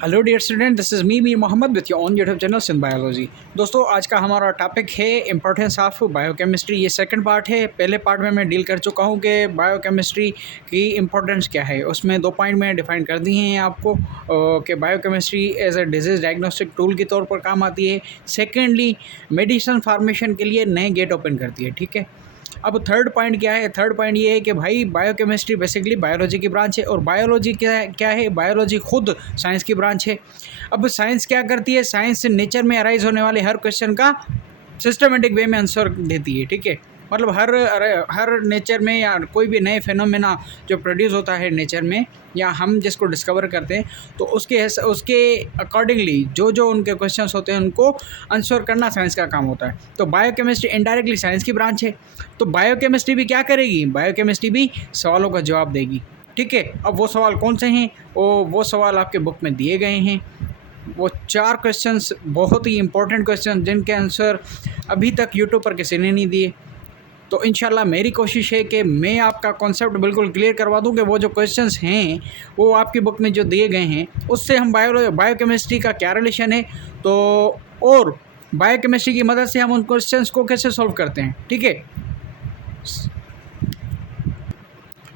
Hello dear student, this is me Mir Mohammad with your on YouTube channel Sindh biology. दोस्तों, आज का हमारा टॉपिक है इंपॉर्टेंस ऑफ बायोकेमिस्ट्री। ये सेकंड पार्ट है। पहले पार्ट में मैं डील कर चुका हूँ कि बायोकेमिस्ट्री की इंपॉर्टेंस क्या है। उसमें 2 पॉइंट मैंने डिफाइन कर दिए हैं आपको कि biochemistry as a disease diagnostic tool के तौर पर काम आती है। सेकेंडली, मेडिसिन फार्मेशन के लिए नए गेट ओपन करती है। ठीक है, अब थर्ड पॉइंट क्या है? थर्ड पॉइंट ये है कि भाई बायोकेमिस्ट्री बेसिकली बायोलॉजी की ब्रांच है। और बायोलॉजी क्या है? बायोलॉजी खुद साइंस की ब्रांच है। अब साइंस क्या करती है? साइंस नेचर में अराइज होने वाले हर क्वेश्चन का सिस्टमेटिक वे में आंसर देती है। ठीक है, मतलब हर नेचर में या कोई भी नए फिनोमेना जो प्रोड्यूस होता है नेचर में या हम जिसको डिस्कवर करते हैं, तो उसके अकॉर्डिंगली जो उनके क्वेश्चंस होते हैं उनको आंसर करना साइंस का काम होता है। तो बायोकेमिस्ट्री इनडायरेक्टली साइंस की ब्रांच है। तो बायोकेमिस्ट्री भी क्या करेगी? बायोकेमिस्ट्री भी सवालों का जवाब देगी। ठीक है, अब वो सवाल कौन से हैं? वो सवाल आपके बुक में दिए गए हैं। वो 4 क्वेश्चंस बहुत ही इंपॉर्टेंट क्वेश्चन जिनके आंसर अभी तक यूट्यूब पर किसी ने नहीं दिए। तो इंशाल्लाह मेरी कोशिश है कि मैं आपका कॉन्सेप्ट बिल्कुल क्लियर करवा दूं कि वो जो क्वेश्चंस हैं वो आपकी बुक में जो दिए गए हैं उससे हम बायोकेमिस्ट्री का क्या रिलेशन है, तो और बायोकेमिस्ट्री की मदद से हम उन क्वेश्चंस को कैसे सॉल्व करते हैं। ठीक है,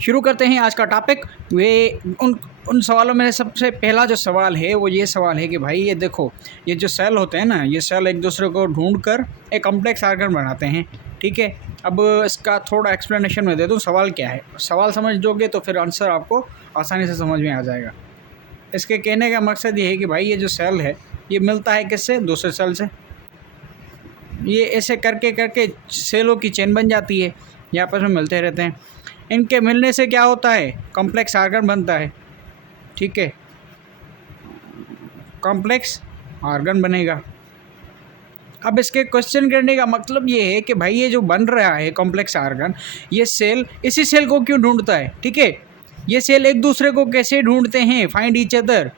शुरू करते हैं आज का टॉपिक। वे उन सवालों में सबसे पहला जो सवाल है वो ये सवाल है कि भाई ये देखो, ये जो सेल होते हैं ना, ये सेल एक दूसरे को ढूंढ कर एक कॉम्प्लेक्स ऑर्गन बनाते हैं। ठीक है, अब इसका थोड़ा एक्सप्लेनेशन मैं दे दूँ। सवाल क्या है? सवाल समझ दोगे तो फिर आंसर आपको आसानी से समझ में आ जाएगा। इसके कहने का मकसद ये है कि भाई ये जो सेल है ये मिलता है किससे? दूसरे सेल से। ये ऐसे करके करके सेलों की चेन बन जाती है, ये आपस में मिलते रहते हैं। इनके मिलने से क्या होता है? कॉम्प्लेक्स ऑर्गन बनता है। ठीक है, कॉम्प्लेक्स ऑर्गन बनेगा। अब इसके क्वेश्चन करने का मतलब ये है कि भाई ये जो बन रहा है कॉम्प्लेक्स ऑर्गन, ये सेल इसी सेल को क्यों ढूंढता है? ठीक है, ये सेल एक दूसरे को कैसे ढूंढते हैं? फाइंड ईच अदर,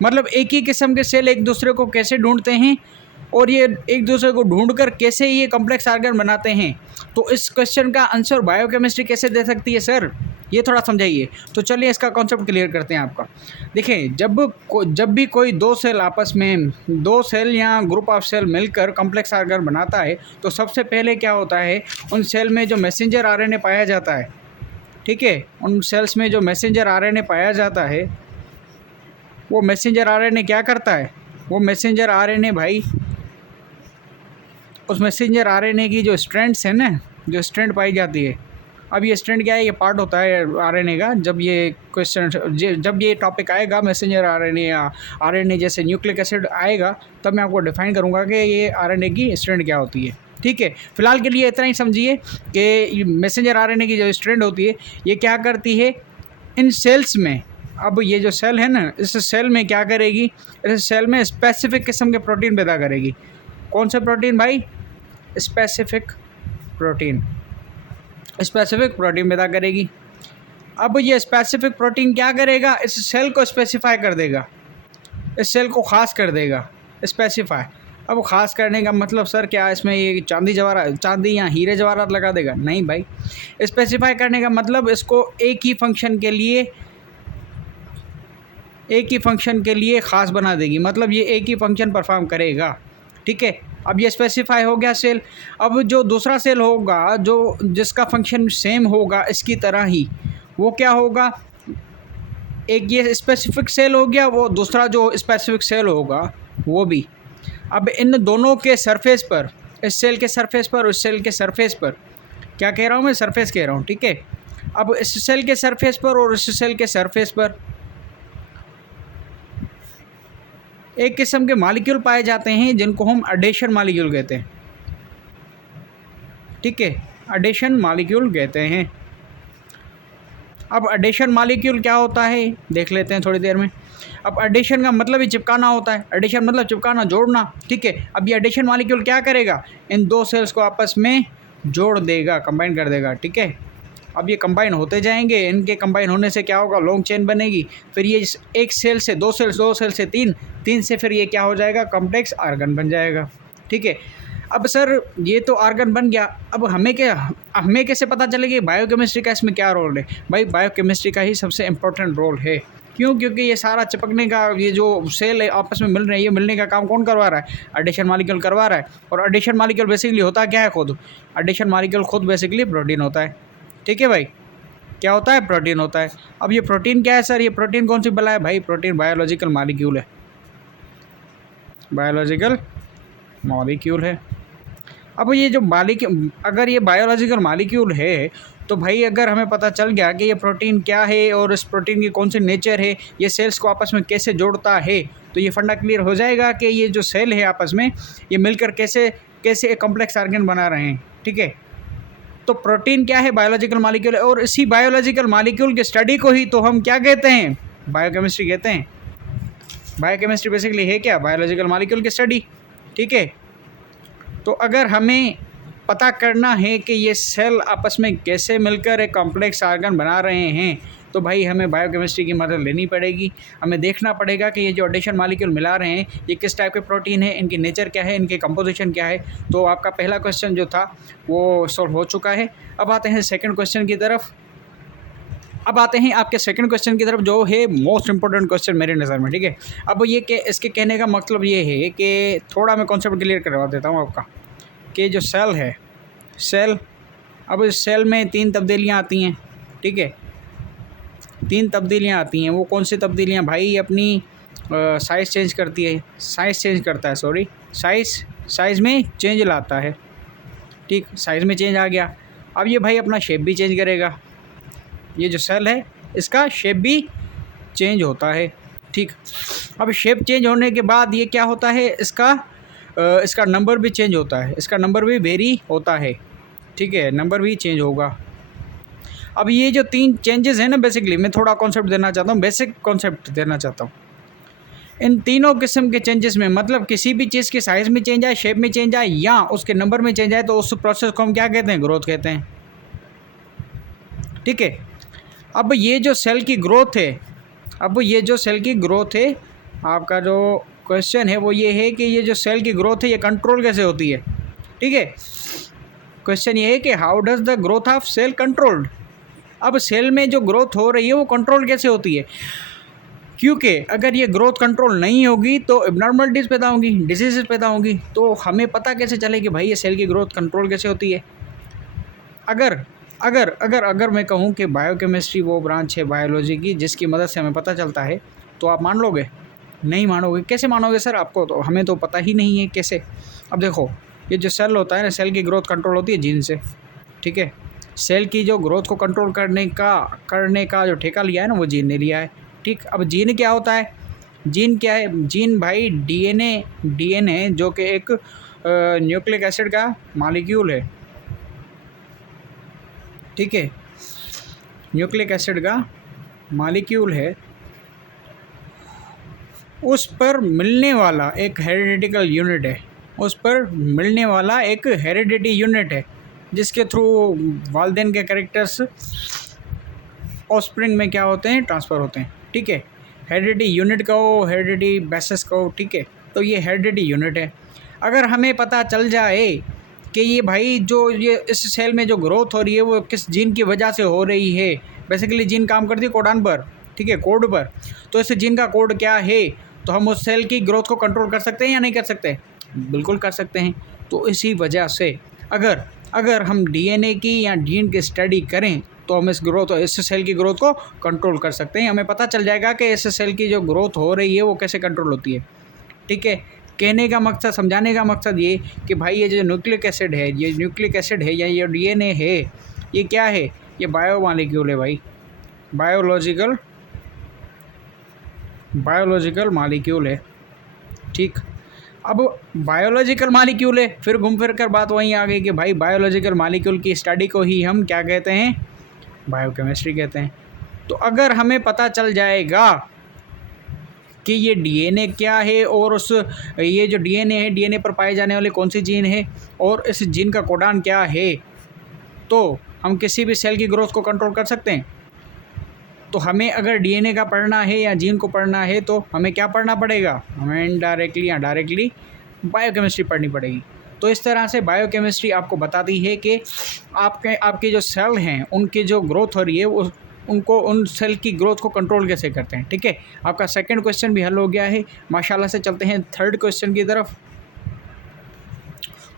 मतलब एक ही किस्म के सेल एक दूसरे को कैसे ढूंढते हैं और ये एक दूसरे को ढूंढकर कैसे ये कॉम्प्लेक्स ऑर्गन बनाते हैं। तो इस क्वेश्चन का आंसर बायोकेमिस्ट्री कैसे दे सकती है सर? ये थोड़ा समझाइए। तो चलिए इसका कॉन्सेप्ट क्लियर करते हैं आपका। देखिए, जब भी कोई दो सेल आपस में, दो सेल या ग्रुप ऑफ सेल मिलकर कॉम्प्लेक्स ऑर्गन बनाता है, तो सबसे पहले क्या होता है? उन सेल में जो मैसेंजर आरएनए पाया जाता है, ठीक है, उन सेल्स में जो मैसेंजर आरएनए पाया जाता है, वो मैसेंजर आरएनए क्या करता है? वो मैसेंजर आरएनए भाई, उस मैसेंजर आरएनए की जो स्ट्रैंड्स है ना, जो स्ट्रैंड पाई जाती है। अब ये स्ट्रैंड क्या है? ये पार्ट होता है आरएनए का। जब ये टॉपिक आएगा मैसेंजर आरएनए या आरएनए जैसे न्यूक्लिक एसिड आएगा, तब मैं आपको डिफाइन करूँगा कि ये आरएनए की स्ट्रैंड क्या होती है। ठीक है, फिलहाल के लिए इतना ही समझिए कि मैसेंजर आरएनए की जो स्ट्रैंड होती है ये क्या करती है इन सेल्स में। अब ये जो सेल है ना, इस सेल में क्या करेगी? इस सेल में स्पेसिफिक किस्म के प्रोटीन पैदा करेगी। कौन से प्रोटीन भाई? स्पेसिफिक प्रोटीन पैदा करेगी। अब ये स्पेसिफिक प्रोटीन क्या करेगा? इस सेल को स्पेसिफाई कर देगा, इस सेल को ख़ास कर देगा। स्पेसिफाई, अब ख़ास करने का मतलब सर क्या इसमें ये चांदी या हीरे जवाहरात लगा देगा? नहीं भाई, स्पेसिफाई करने का मतलब इसको एक ही फंक्शन के लिए ख़ास बना देगी, मतलब ये एक ही फंक्शन परफॉर्म करेगा। ठीक है, अब ये स्पेसिफाई हो गया सेल। अब जो दूसरा सेल होगा, जो जिसका फंक्शन सेम होगा इसकी तरह ही, वो क्या होगा? एक ये स्पेसिफिक सेल हो गया, वो दूसरा जो स्पेसिफिक सेल होगा वो भी। अब इन दोनों के सरफेस पर, इस सेल के सरफेस पर, उस सेल के सरफेस पर, क्या कह रहा हूँ मैं? सरफेस कह रहा हूँ। ठीक है, अब इस सेल के सरफेस पर और इस सेल के सरफेस पर एक किस्म के मॉलिक्यूल पाए जाते हैं जिनको हम एडेशन मॉलिक्यूल कहते हैं। ठीक है, एडेशन मॉलिक्यूल कहते हैं। अब एडेशन मॉलिक्यूल क्या होता है देख लेते हैं थोड़ी देर में। अब एडेशन का मतलब ही चिपकाना होता है। एडेशन मतलब चिपकाना, जोड़ना। ठीक है, अब ये एडेशन मॉलिक्यूल क्या करेगा? इन दो सेल्स को आपस में जोड़ देगा, कंबाइन कर देगा। ठीक है, अब ये कंबाइन होते जाएंगे। इनके कंबाइन होने से क्या होगा? लॉन्ग चेन बनेगी। फिर ये एक सेल से दो सेल से तीन से फिर ये क्या हो जाएगा? कॉम्प्लेक्स ऑर्गन बन जाएगा। ठीक है, अब सर ये तो ऑर्गन बन गया, अब हमें कैसे पता चलेगा बायोकेमिस्ट्री का इसमें क्या रोल है? भाई बायोकेमिस्ट्री का ही सबसे इम्पोर्टेंट रोल है। क्यों? क्योंकि ये सारा चिपकने का, ये जो सेल है आपस में मिल रहे हैं, ये मिलने का काम कौन करवा रहा है? एडिशन मॉलिक्यूल करवा रहा है। और एडिशन मॉलिक्यूल बेसिकली होता क्या है खुद? एडिशन मॉलिक्यूल खुद बेसिकली प्रोटीन होता है। ठीक है भाई, क्या होता है? प्रोटीन होता है। अब ये प्रोटीन क्या है सर? ये प्रोटीन कौन सी बला है भाई? प्रोटीन बायोलॉजिकल मॉलिक्यूल है, बायोलॉजिकल मॉलिक्यूल है। अब ये जो अगर ये बायोलॉजिकल मॉलिक्यूल है तो भाई अगर हमें पता चल गया कि ये प्रोटीन क्या है और इस प्रोटीन की कौन सी नेचर है, ये सेल्स को आपस में कैसे जोड़ता है, तो ये फंडा क्लियर हो जाएगा कि ये जो सेल है आपस में ये मिलकर कैसे कैसे एक कॉम्प्लेक्स ऑर्गेन बना रहे हैं। ठीक है, तो प्रोटीन क्या है? बायोलॉजिकल मॉलिक्यूल है। और इसी बायोलॉजिकल मॉलिक्यूल की स्टडी को ही तो हम क्या कहते हैं? बायोकेमिस्ट्री कहते हैं। बायोकेमिस्ट्री बेसिकली है क्या? बायोलॉजिकल मॉलिक्यूल की स्टडी। ठीक है, तो अगर हमें पता करना है कि ये सेल आपस में कैसे मिलकर एक कॉम्प्लेक्स ऑर्गन बना रहे हैं, तो भाई हमें बायोकेमिस्ट्री की मदद लेनी पड़ेगी। हमें देखना पड़ेगा कि ये जो एडिशन मॉलिक्यूल मिला रहे हैं ये किस टाइप के प्रोटीन है, इनकी नेचर क्या है, इनकी कंपोजिशन क्या है। तो आपका पहला क्वेश्चन जो था वो सॉल्व हो चुका है। अब आते हैं सेकंड क्वेश्चन की तरफ। अब आते हैं आपके सेकंड क्वेश्चन की तरफ, जो है मोस्ट इंपॉर्टेंट क्वेश्चन मेरे नज़र में। ठीक है, अब ये इसके कहने का मतलब ये है कि थोड़ा मैं कॉन्सेप्ट क्लियर करवा देता हूँ आपका, कि जो सेल है, सेल, अब इस सेल में 3 तब्दीलियाँ आती हैं। ठीक है, 3 तब्दीलियाँ आती हैं। वो कौन सी तब्दीलियाँ भाई? अपनी साइज़ चेंज करती है, साइज़ चेंज करता है, सॉरी साइज़ में चेंज लाता है। ठीक, साइज़ में चेंज आ गया। अब ये भाई अपना शेप भी चेंज करेगा। ये जो सेल है इसका शेप भी चेंज होता है। ठीक, अब शेप चेंज होने के बाद ये क्या होता है? इसका नंबर भी चेंज होता है, इसका नंबर भी वेरी होता है। ठीक है, नंबर भी चेंज होगा। अब ये जो 3 चेंजेस हैं ना, बेसिकली मैं थोड़ा कॉन्सेप्ट देना चाहता हूँ, बेसिक कॉन्सेप्ट देना चाहता हूँ। इन तीनों किस्म के चेंजेस में, मतलब किसी भी चीज़ की साइज़ में चेंज आए, शेप में चेंज आए या उसके नंबर में चेंज आए, तो उस प्रोसेस को हम क्या कहते हैं? ग्रोथ कहते हैं। ठीक है, अब ये जो सेल की ग्रोथ है, आपका जो क्वेश्चन है वो ये है कि ये जो सेल की ग्रोथ है ये कंट्रोल कैसे होती है। ठीक है, क्वेश्चन ये है कि how does the growth of cell controlled. अब सेल में जो ग्रोथ हो रही है वो कंट्रोल कैसे होती है? क्योंकि अगर ये ग्रोथ कंट्रोल नहीं होगी तो एबनॉर्मलिटीज़ पैदा होंगी, डिजीज़ पैदा होंगी। तो हमें पता कैसे चले कि भाई ये सेल की ग्रोथ कंट्रोल कैसे होती है? अगर अगर अगर अगर मैं कहूँ कि बायोकेमिस्ट्री वो ब्रांच है बायोलॉजी की जिसकी मदद से हमें पता चलता है, तो आप मान लोगे? नहीं मानोगे। कैसे मानोगे सर? आपको तो, हमें तो पता ही नहीं है कैसे। अब देखो, ये जो सेल होता है ना, सेल की ग्रोथ कंट्रोल होती है जीन से। ठीक है, सेल की जो ग्रोथ को कंट्रोल करने का जो ठेका लिया है ना, वो जीन ने लिया है। ठीक, अब जीन क्या होता है? जीन क्या है? जीन भाई डीएनए जो कि एक न्यूक्लिक एसिड का मॉलिक्यूल है। ठीक है, न्यूक्लिक एसिड का मॉलिक्यूल है, उस पर मिलने वाला एक हेरिडिटिकल यूनिट है, हेरिडिटी यूनिट है, जिसके थ्रू वालिदैन के कैरेक्टर्स ऑफस्प्रिंग में क्या होते हैं? ट्रांसफ़र होते हैं। ठीक है, हेरिडिटी यूनिट कहो, हेरिडिटी बेसिस कहो। ठीक है, तो ये हेरिडिटी यूनिट है। अगर हमें पता चल जाए कि ये भाई जो ये इस सेल में जो ग्रोथ हो रही है वो किस जीन की वजह से हो रही है, बेसिकली जीन काम करती है कोडान पर। ठीक है, कोड पर। तो इस जीन का कोड क्या है, तो हम उस सेल की ग्रोथ को कंट्रोल कर सकते हैं या नहीं कर सकते? बिल्कुल कर सकते हैं। तो इसी वजह से अगर हम डीएनए की या जीन की स्टडी करें तो हम इस सेल की ग्रोथ को कंट्रोल कर सकते हैं। हमें पता चल जाएगा कि इस सेल की जो ग्रोथ हो रही है वो कैसे कंट्रोल होती है। ठीक है, कहने का मकसद, समझाने का मकसद ये कि भाई ये जो न्यूक्लिक एसिड है या ये डीएनए है, ये क्या है? ये बायो मॉलिक्यूल है भाई, बायोलॉजिकल मॉलिक्यूल है। ठीक, अब बायोलॉजिकल मॉलिक्यूल है, फिर घूम फिर कर बात वहीं आ गई कि भाई बायोलॉजिकल मॉलिक्यूल की स्टडी को ही हम क्या कहते हैं? बायोकेमिस्ट्री कहते हैं। तो अगर हमें पता चल जाएगा कि ये डीएनए क्या है और ये जो डीएनए है, डीएनए पर पाए जाने वाले कौन सी जीन है और इस जीन का कोडान क्या है, तो हम किसी भी सेल की ग्रोथ को कंट्रोल कर सकते हैं। तो हमें अगर डीएनए का पढ़ना है या जीन को पढ़ना है तो हमें क्या पढ़ना पड़ेगा? हमें इनडायरेक्टली या डायरेक्टली बायोकेमिस्ट्री पढ़नी पड़ेगी। तो इस तरह से बायोकेमिस्ट्री आपको बताती है कि आपके जो सेल हैं उनकी जो ग्रोथ हो रही है उनको उन सेल की ग्रोथ को कंट्रोल कैसे करते हैं। ठीक है, आपका सेकंड क्वेश्चन भी हल हो गया है माशाल्लाह से। चलते हैं थर्ड क्वेश्चन की तरफ।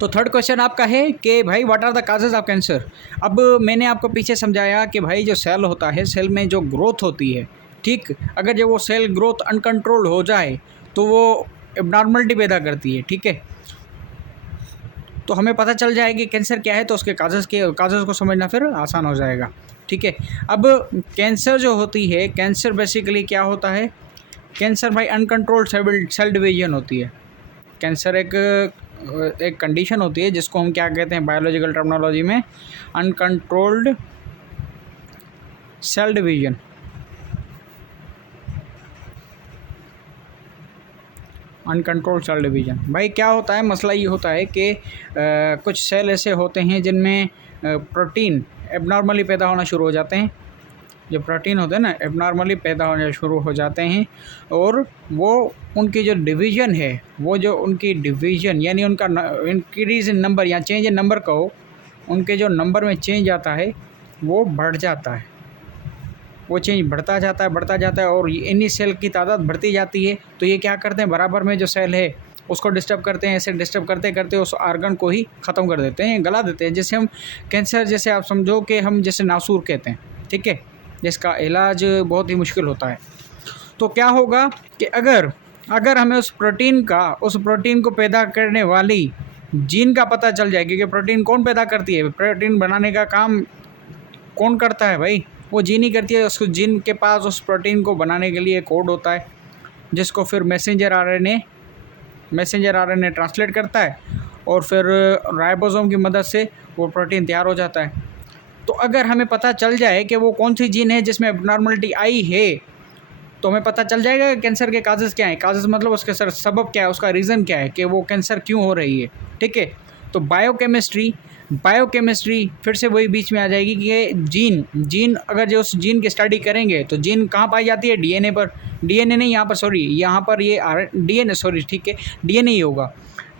तो थर्ड क्वेश्चन आपका है कि भाई what are the causes of cancer. अब मैंने आपको पीछे समझाया कि भाई जो सेल होता है, सेल में जो ग्रोथ होती है, ठीक, अगर जब वो सेल ग्रोथ अनकंट्रोल हो जाए तो वो एबनॉर्मलिटी पैदा करती है। ठीक है, तो हमें पता चल जाएगी कैंसर क्या है, तो उसके काजेज़ को समझना फिर आसान हो जाएगा। ठीक है, अब कैंसर जो होती है, कैंसर बेसिकली क्या होता है, कैंसर भाई अनकंट्रोल्ड सेल डिवीजन होती है। कैंसर एक कंडीशन होती है जिसको हम क्या कहते हैं बायोलॉजिकल टर्मिनोलॉजी में, uncontrolled cell division. Uncontrolled cell division भाई क्या होता है, मसला ये होता है कि कुछ सेल ऐसे होते हैं जिनमें प्रोटीन एबनॉर्मली पैदा होना शुरू हो जाते हैं। जो प्रोटीन होते हैं ना, एबनॉर्मली पैदा होने शुरू हो जाते हैं, और वो उनकी जो डिवीज़न है, वो जो उनकी डिवीज़न यानी उनका इंक्रीज इन नंबर या चेंज इन नंबर कहो, उनके जो नंबर में चेंज आता है वो बढ़ जाता है। वो चेंज बढ़ता जाता है और इन्हीं सेल की तादाद बढ़ती जाती है। तो ये क्या करते हैं, बराबर में जो सेल है उसको डिस्टर्ब करते हैं। ऐसे डिस्टर्ब करते करते उस आर्गन को ही ख़त्म कर देते हैं, गला देते हैं। जैसे हम कैंसर, जैसे आप समझो कि हम जैसे नासूर कहते हैं, ठीक है, जिसका इलाज बहुत ही मुश्किल होता है। तो क्या होगा कि अगर हमें उस प्रोटीन को पैदा करने वाली जीन का पता चल जाए, क्योंकि प्रोटीन कौन पैदा करती है, प्रोटीन बनाने का काम कौन करता है भाई, वो जीन ही करती है। उस जीन के पास उस प्रोटीन को बनाने के लिए कोड होता है, जिसको फिर मैसेंजर आरएनए ट्रांसलेट करता है, और फिर राइबोसोम की मदद से वो प्रोटीन तैयार हो जाता है। तो अगर हमें पता चल जाए कि वो कौन सी जीन है जिसमें एबनॉर्मलिटी आई है, तो हमें पता चल जाएगा कि कैंसर के काजेज़ क्या हैं। काजेज़ मतलब उसके सबब क्या है, उसका रीज़न क्या है कि वो कैंसर क्यों हो रही है। ठीक है, तो बायोकेमिस्ट्री फिर से वही बीच में आ जाएगी कि जीन अगर जो उस जीन की स्टडी करेंगे तो जीन कहाँ पाई जाती है, डीएनए पर। डीएनए नहीं, यहाँ पर ये डीएनए, ठीक है, डीएनए ही होगा।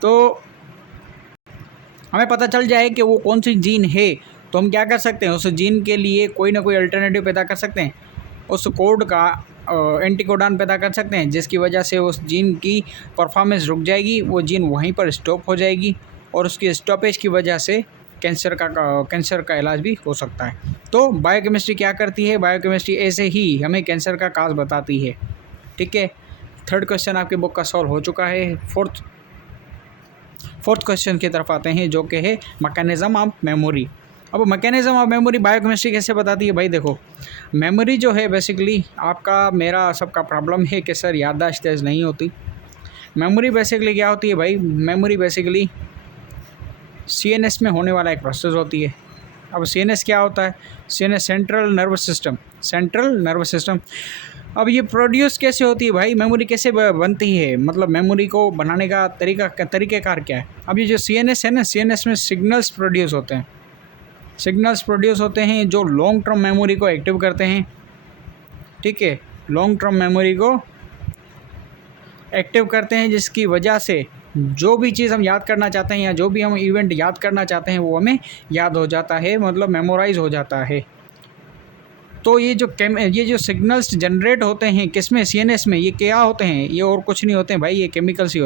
तो हमें पता चल जाए कि वो कौन सी जीन है, तो हम क्या कर सकते हैं, उस जीन के लिए कोई ना कोई अल्टरनेटिव पैदा कर सकते हैं। उस कोड का एंटीकोडॉन पैदा कर सकते हैं, जिसकी वजह से उस जीन की परफॉर्मेंस रुक जाएगी, वो जीन वहीं पर स्टॉप हो जाएगी, और उसकी स्टॉपेज की वजह से कैंसर का इलाज भी हो सकता है। तो बायोकेमिस्ट्री क्या करती है, बायोकेमिस्ट्री ऐसे ही हमें कैंसर का काज बताती है। ठीक है, थर्ड क्वेश्चन आपकी बुक का सॉल्व हो चुका है। फोर्थ क्वेश्चन की तरफ आते हैं, जो कि है मैकेनिज्म ऑफ मेमोरी। अब मैकेनिज्म ऑफ मेमोरी बायोकेमिस्ट्री कैसे बताती है भाई। देखो, मेमोरी जो है बेसिकली मेरा सबका प्रॉब्लम है कि सर याददाश्त तेज़ नहीं होती। मेमोरी बेसिकली क्या होती है भाई, मेमोरी बेसिकली सीएनएस में होने वाला एक प्रोसेस होती है। अब सीएनएस क्या होता है, सीएनएस सेंट्रल नर्वस सिस्टम। अब ये प्रोड्यूस कैसे होती है भाई, मेमोरी कैसे बनती है, मतलब मेमोरी को बनाने का तरीक़ाकार क्या है। अब ये जो सीएनएस है ना, सीएनएस में सिग्नल्स प्रोड्यूस होते हैं जो लॉन्ग टर्म मेमोरी को एक्टिव करते हैं। ठीक है, लॉन्ग टर्म मेमोरी को एक्टिव करते हैं, जिसकी वजह से जो भी चीज़ हम याद करना चाहते हैं या जो भी हम इवेंट याद करना चाहते हैं वो हमें याद हो जाता है, मतलब मेमोराइज हो जाता है। तो ये जो सिग्नल्स जनरेट होते हैं किसमें, सीएनएस में, ये क्या होते हैं, ये और कुछ नहीं होते हैं भाई, ये केमिकल्स ही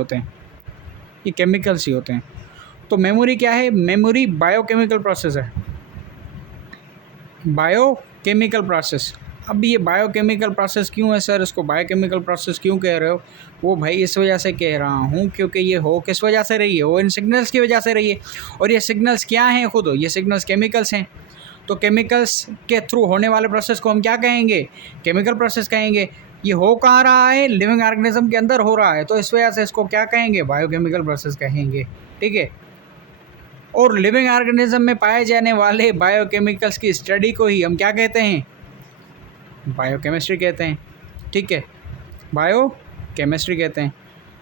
होते हैं। तो मेमोरी क्या है, मेमोरी बायोकेमिकल प्रोसेस है, बायोकेमिकल प्रोसेस। अब ये बायोकेमिकल प्रोसेस क्यों है सर, इसको बायोकेमिकल प्रोसेस क्यों कह रहे हो, वो भाई इस वजह से कह रहा हूँ क्योंकि ये हो किस वजह से रही है, वो इन सिग्नल्स की वजह से रही है। और ये सिग्नल्स क्या हैं, खुद ये सिग्नल्स केमिकल्स हैं। तो केमिकल्स के थ्रू होने वाले प्रोसेस को हम क्या कहेंगे, केमिकल प्रोसेस कहेंगे। ये हो कहाँ रहा है, लिविंग ऑर्गेनिज्म के अंदर हो रहा है, तो इस वजह से इसको क्या कहेंगे, बायोकेमिकल प्रोसेस कहेंगे। ठीक है, और लिविंग ऑर्गेनिज्म में पाए जाने वाले बायोकेमिकल्स की स्टडी को ही हम क्या कहते हैं, बायोकेमिस्ट्री कहते हैं। ठीक है, बायोकेमिस्ट्री कहते हैं।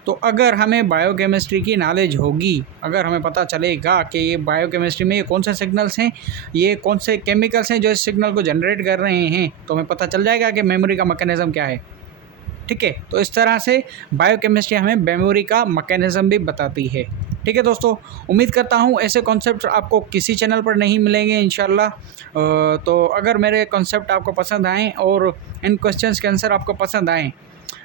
तो अगर हमें बायोकेमिस्ट्री की नॉलेज होगी, अगर हमें पता चलेगा कि ये बायोकेमिस्ट्री में ये कौन से सिग्नल्स हैं, ये कौन से केमिकल्स हैं जो इस सिग्नल को जनरेट कर रहे हैं, तो हमें पता चल जाएगा कि मेमोरी का मैकेनिज्म क्या है। ठीक है। तो इस तरह से बायोकेमिस्ट्री हमें मेमोरी का मैकेनिज़्म भी बताती है। ठीक है दोस्तों, उम्मीद करता हूँ ऐसे कॉन्सेप्ट आपको किसी चैनल पर नहीं मिलेंगे इंशाल्लाह। तो अगर मेरे कॉन्सेप्ट आपको पसंद आएँ और इन क्वेश्चंस के आंसर आपको पसंद आएँ,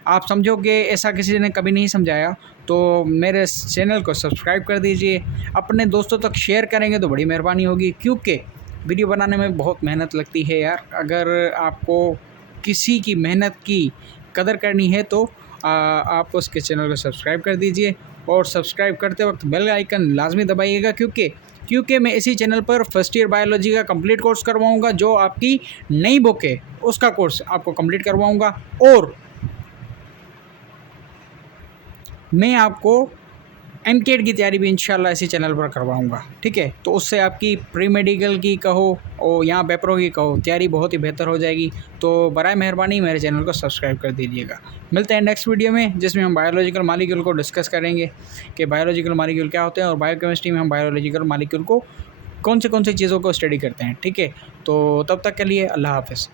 आप समझोगे ऐसा किसी ने कभी नहीं समझाया, तो मेरे चैनल को सब्सक्राइब कर दीजिए। अपने दोस्तों तक शेयर करेंगे तो बड़ी मेहरबानी होगी, क्योंकि वीडियो बनाने में बहुत मेहनत लगती है यार। अगर आपको किसी की मेहनत की कदर करनी है तो आप उसके चैनल को सब्सक्राइब कर दीजिए, और सब्सक्राइब करते वक्त बेल आइकन लाजमी दबाइएगा, क्योंकि मैं इसी चैनल पर फर्स्ट ईयर बायोलॉजी का कंप्लीट कोर्स करवाऊंगा। जो आपकी नई बुक है उसका कोर्स आपको कंप्लीट करवाऊंगा, और मैं आपको एमकेट की तैयारी भी इंशाल्लाह इसी चैनल पर करवाऊंगा। ठीक है, तो उससे आपकी प्री मेडिकल की कहो और यहाँ पेपरों की कहो तैयारी बहुत ही बेहतर हो जाएगी। तो बराए मेहरबानी मेरे चैनल को सब्सक्राइब कर दीजिएगा। मिलते हैं नेक्स्ट वीडियो में, जिसमें हम बायोलॉजिकल मॉलिक्यूल को डिस्कस करेंगे कि बायोलॉजिकल मॉलिक्यूल क्या होते हैं, और बायोकेमिस्ट्री में हम बायोलॉजिकल मॉलिक्यूल को कौन सी चीज़ों को स्टडी करते हैं। ठीक है, तो तब तक के लिए अल्लाह हाफ़िज़।